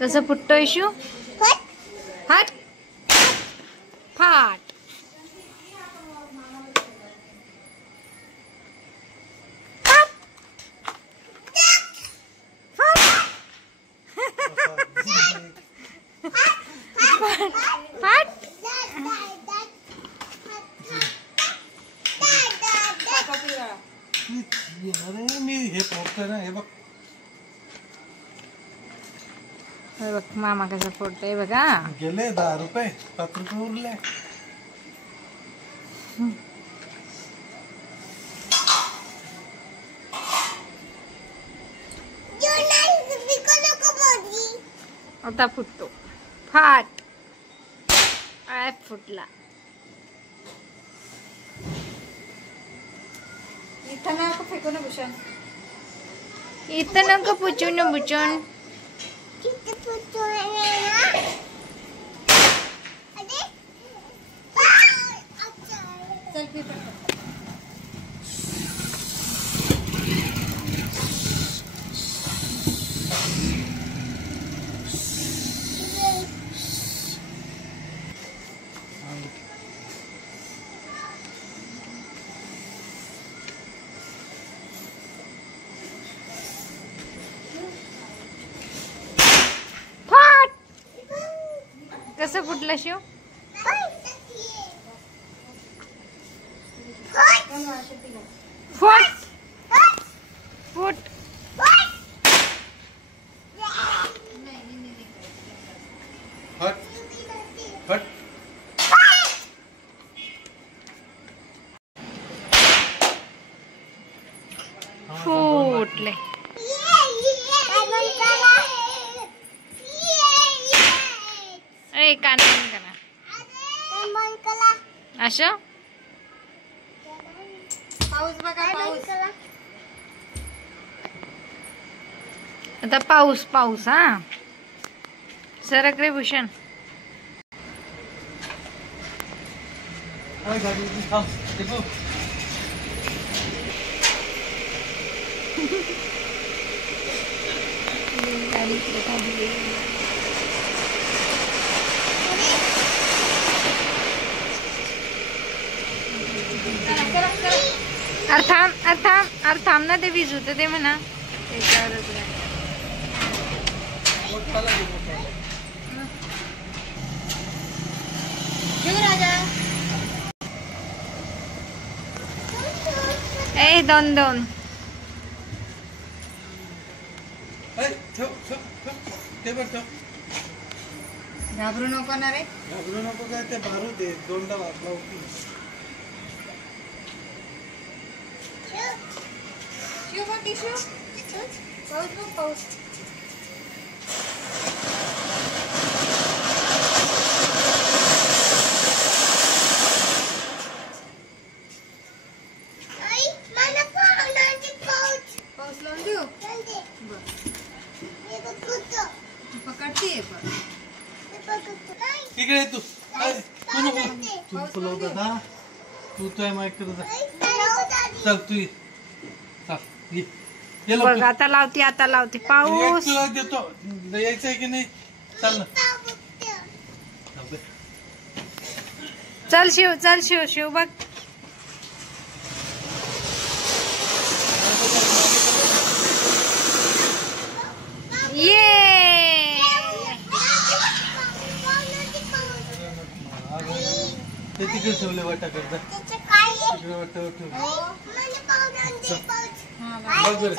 कसं फुटतो इशू? हट फाट. मी हे फोडतोय ना, हे बघ. बघ मामा कसं फोडतोय बघा. गेले 10 रुपये, 7 रुपये उरले. आता फुटतो. फाट. फुटला. इथं नको फेकू ना भूषण. इथं नको पुचू ना भूषण. कसं फुटलं शिव? फुट फुट. हट हट. फुटले. ए कान बंद करा. असं पाऊस बघा. पाऊस आता पाऊस पाऊस. हा सरक रे भूषण. अर्थाम ना ते वीज होते ते म्हणा. ए दोन दोन. घाबरू नको ना रे. घाबरू नको काय, ते भारू दे. दोनदा वापरा. पाऊस बघ पाऊस. पाऊस लावून देऊ. पकडते तिकडे तू. तू नको. तू फुलवता ना. तू तो माईक करत. चल तू ये. बघ आता लावते पाऊस. देतो. यायचंय की नाही? चल ना. चल शिव बघ. ये ते तिकडे ठेवले वाटा करता. तिकडे वाटा ठेव. बघ बरं.